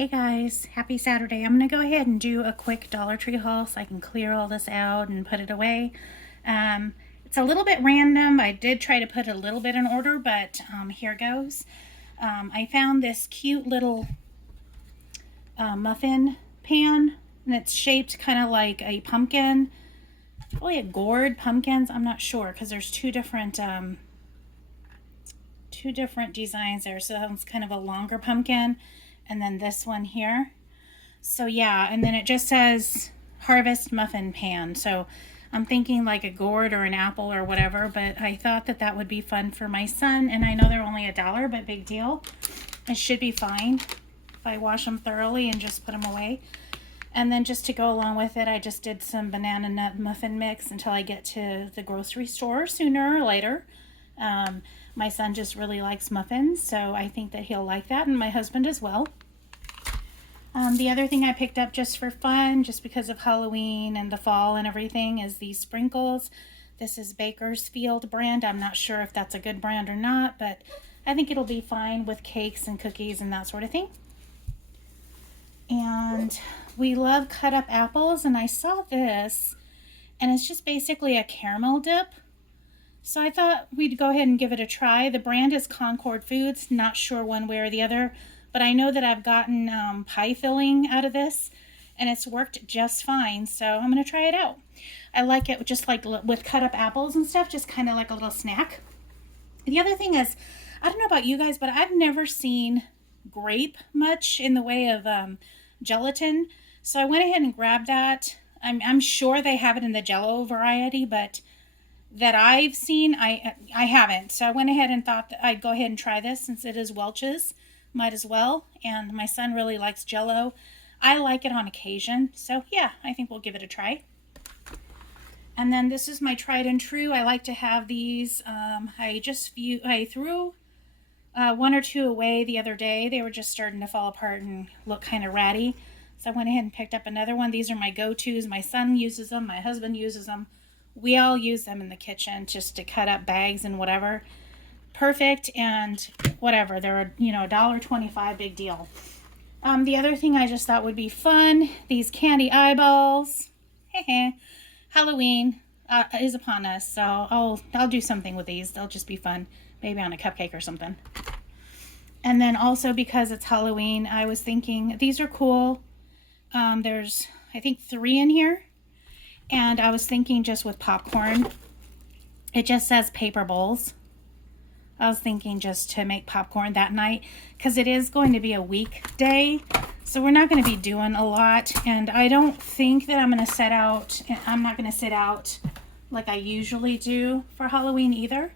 Hey guys, happy Saturday. I'm going to go ahead and do a quick Dollar Tree haul so I can clear all this out and put it away. It's a little bit random. I did try to put a little bit in order, but here goes. I found this cute little muffin pan, and it's shaped kind of like a pumpkin. Probably a gourd pumpkins. I'm not sure because there's two different designs there. So that one's kind of a longer pumpkin, and then this one here. So yeah, and then it just says Harvest Muffin Pan. So I'm thinking like a gourd or an apple or whatever, but I thought that that would be fun for my son. And I know they're only $1, but big deal. It should be fine if I wash them thoroughly and just put them away. And then just to go along with it, I just did some banana nut muffin mix until I get to the grocery store sooner or later. My son just really likes muffins, so I think that he'll like that, and my husband as well. The other thing I picked up just for fun, just because of Halloween and the fall and everything, is these sprinkles. This is Bakersfield brand. I'm not sure if that's a good brand or not, but I think it'll be fine with cakes and cookies and that sort of thing. And we love cut up apples, and I saw this, and it's just basically a caramel dip. So I thought we'd go ahead and give it a try. The brand is Concord Foods. Not sure one way or the other, but I know that I've gotten pie filling out of this, and it's worked just fine. So I'm going to try it out. I like it just like with cut up apples and stuff, just kind of like a little snack. The other thing is, I don't know about you guys, but I've never seen grape much in the way of gelatin. So I went ahead and grabbed that. I'm sure they have it in the Jello variety, but that I've seen, I haven't. So I went ahead and thought that I'd go ahead and try this since it is Welch's. Might as well. And my son really likes Jello. I like it on occasion. So yeah, I think we'll give it a try. And then this is my tried and true. I like to have these. I threw one or two away the other day. They were just starting to fall apart and look kind of ratty. So I went ahead and picked up another one. These are my go-tos. My son uses them. My husband uses them. We all use them in the kitchen just to cut up bags and whatever. Perfect, and whatever. They're $1.25, big deal. The other thing I just thought would be fun, these candy eyeballs. Halloween is upon us, so I'll do something with these. They'll just be fun, maybe on a cupcake or something. And then also because it's Halloween, I was thinking these are cool. There's I think 3 in here. And I was thinking just with popcorn, it just says paper bowls. I was thinking just to make popcorn that night because it is going to be a weekday. So we're not going to be doing a lot. And I don't think that I'm not going to sit out like I usually do for Halloween either.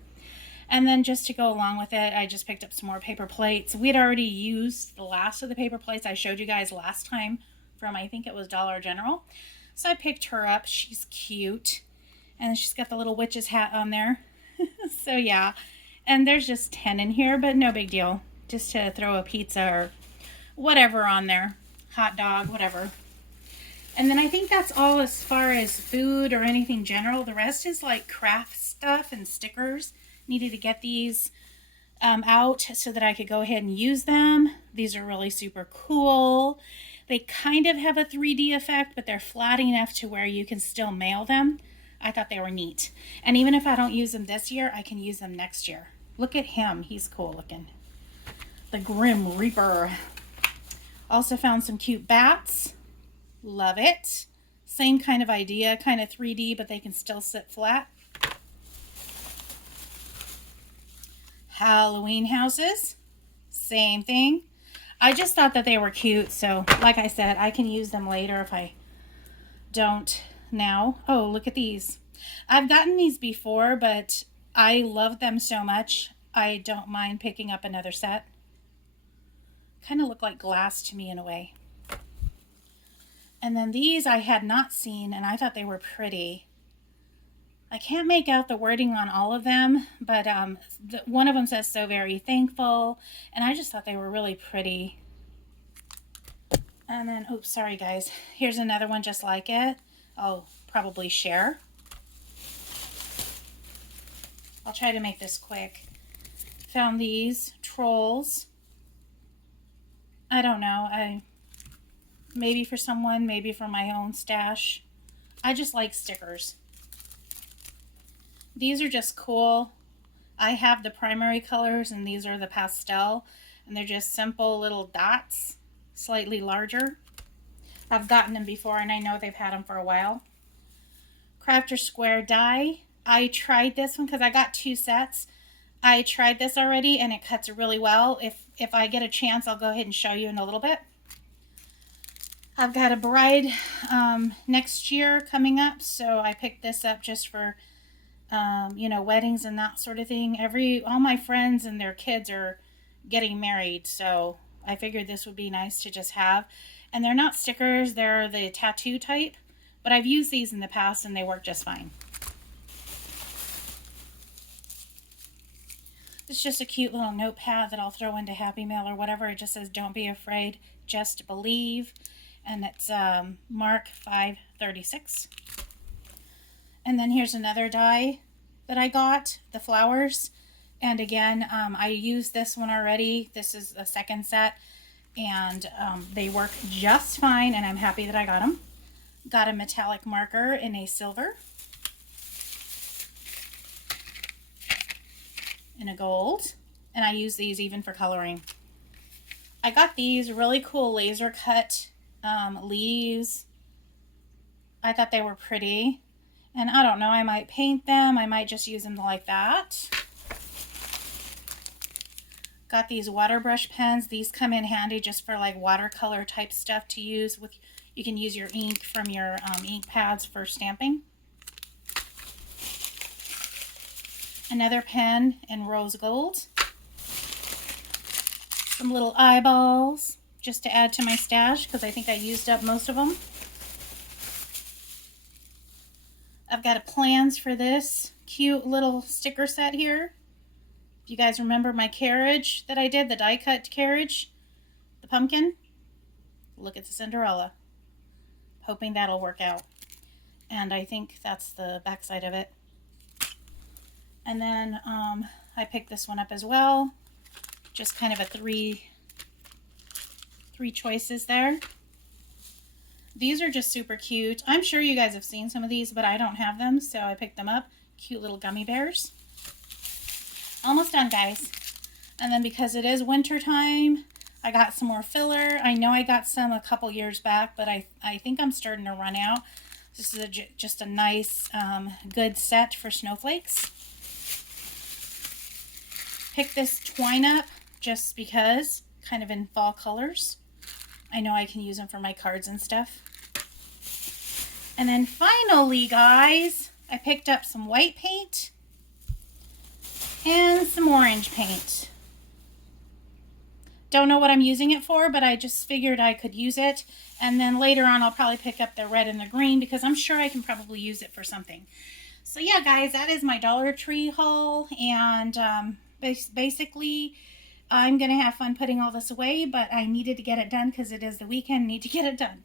And then just to go along with it, I just picked up some more paper plates. We'd already used the last of the paper plates I showed you guys last time from, I think it was Dollar General. So I picked her up. She's cute. And she's got the little witch's hat on there. So yeah. And there's just 10 in here, but no big deal. Just to throw a pizza or whatever on there. Hot dog, whatever. And then I think that's all as far as food or anything general. The rest is like craft stuff and stickers. Needed to get these out so that I could go ahead and use them. These are really super cool. They kind of have a 3D effect, but they're flat enough to where you can still mail them. I thought they were neat. And even if I don't use them this year, I can use them next year. Look at him. He's cool looking. The Grim Reaper. Also found some cute bats. Love it. Same kind of idea, kind of 3D, but they can still sit flat. Halloween houses. Same thing. I just thought that they were cute, so like I said, I can use them later if I don't now. Oh, look at these. I've gotten these before, but I love them so much, I don't mind picking up another set. Kind of look like glass to me in a way. And then these I had not seen, and I thought they were pretty. I can't make out the wording on all of them, but one of them says "so very thankful," and I just thought they were really pretty. And then, oops, sorry guys. Here's another one just like it. I'll probably share. I'll try to make this quick. Found these trolls. I don't know. maybe for someone, maybe for my own stash. I just like stickers. These are just cool. I have the primary colors and these are the pastel, and they're just simple little dots, slightly larger. I've gotten them before and I know they've had them for a while. Crafter Square die. I tried this one because I got 2 sets. I tried this already and it cuts really well. If I get a chance, I'll go ahead and show you in a little bit. I've got a bride next year coming up, so I picked this up just for you know, weddings and that sort of thing. All my friends and their kids are getting married, so I figured this would be nice to just have. And they're not stickers, they're the tattoo type, but I've used these in the past and they work just fine. It's just a cute little notepad that I'll throw into Happy Mail or whatever. It just says, "Don't be afraid, just believe." And it's Mark 536. And then here's another die that I got, the flowers. And again, I used this one already. This is the second set. And they work just fine, and I'm happy that I got them. Got a metallic marker in a silver. In a gold, and I use these even for coloring. I got these really cool laser cut leaves. I thought they were pretty, and I don't know, I might paint them, I might just use them like that. Got these water brush pens. These come in handy just for like watercolor type stuff to use with. You can use your ink from your ink pads for stamping. Another pen in rose gold. Some little eyeballs just to add to my stash because I think I used up most of them. I've got plans for this cute little sticker set here. If you guys remember my carriage that I did, the die cut carriage, the pumpkin, look at the Cinderella. Hoping that'll work out. And I think that's the back side of it. And then I picked this one up as well. Just kind of a three choices there. These are just super cute. I'm sure you guys have seen some of these, but I don't have them, so I picked them up. Cute little gummy bears. Almost done, guys. And then because it is winter time, I got some more filler. I know I got some a couple years back, but I think I'm starting to run out. This is just a nice, good set for snowflakes. Pick this twine up just because, kind of in fall colors. I know I can use them for my cards and stuff. And then finally, guys, I picked up some white paint and some orange paint. Don't know what I'm using it for, but I just figured I could use it. And then later on, I'll probably pick up the red and the green because I'm sure I can probably use it for something. So yeah, guys, that is my Dollar Tree haul. And basically, I'm going to have fun putting all this away, but I needed to get it done because it is the weekend. Need to get it done.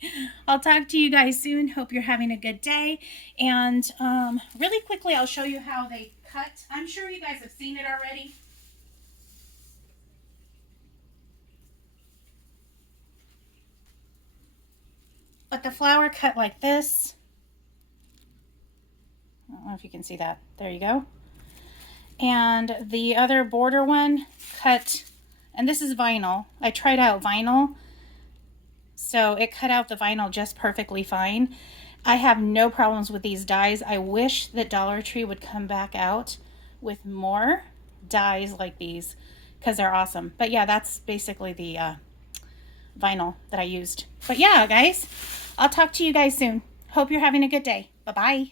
I'll talk to you guys soon. Hope you're having a good day. And really quickly, I'll show you how they cut. I'm sure you guys have seen it already. But the flower cut like this. I don't know if you can see that. There you go. And the other border one cut, and this is vinyl. I tried out vinyl, so it cut out the vinyl just perfectly fine. I have no problems with these dies. I wish that Dollar Tree would come back out with more dies like these because they're awesome. But yeah, that's basically the vinyl that I used. But yeah, guys, I'll talk to you guys soon. Hope you're having a good day. Bye-bye.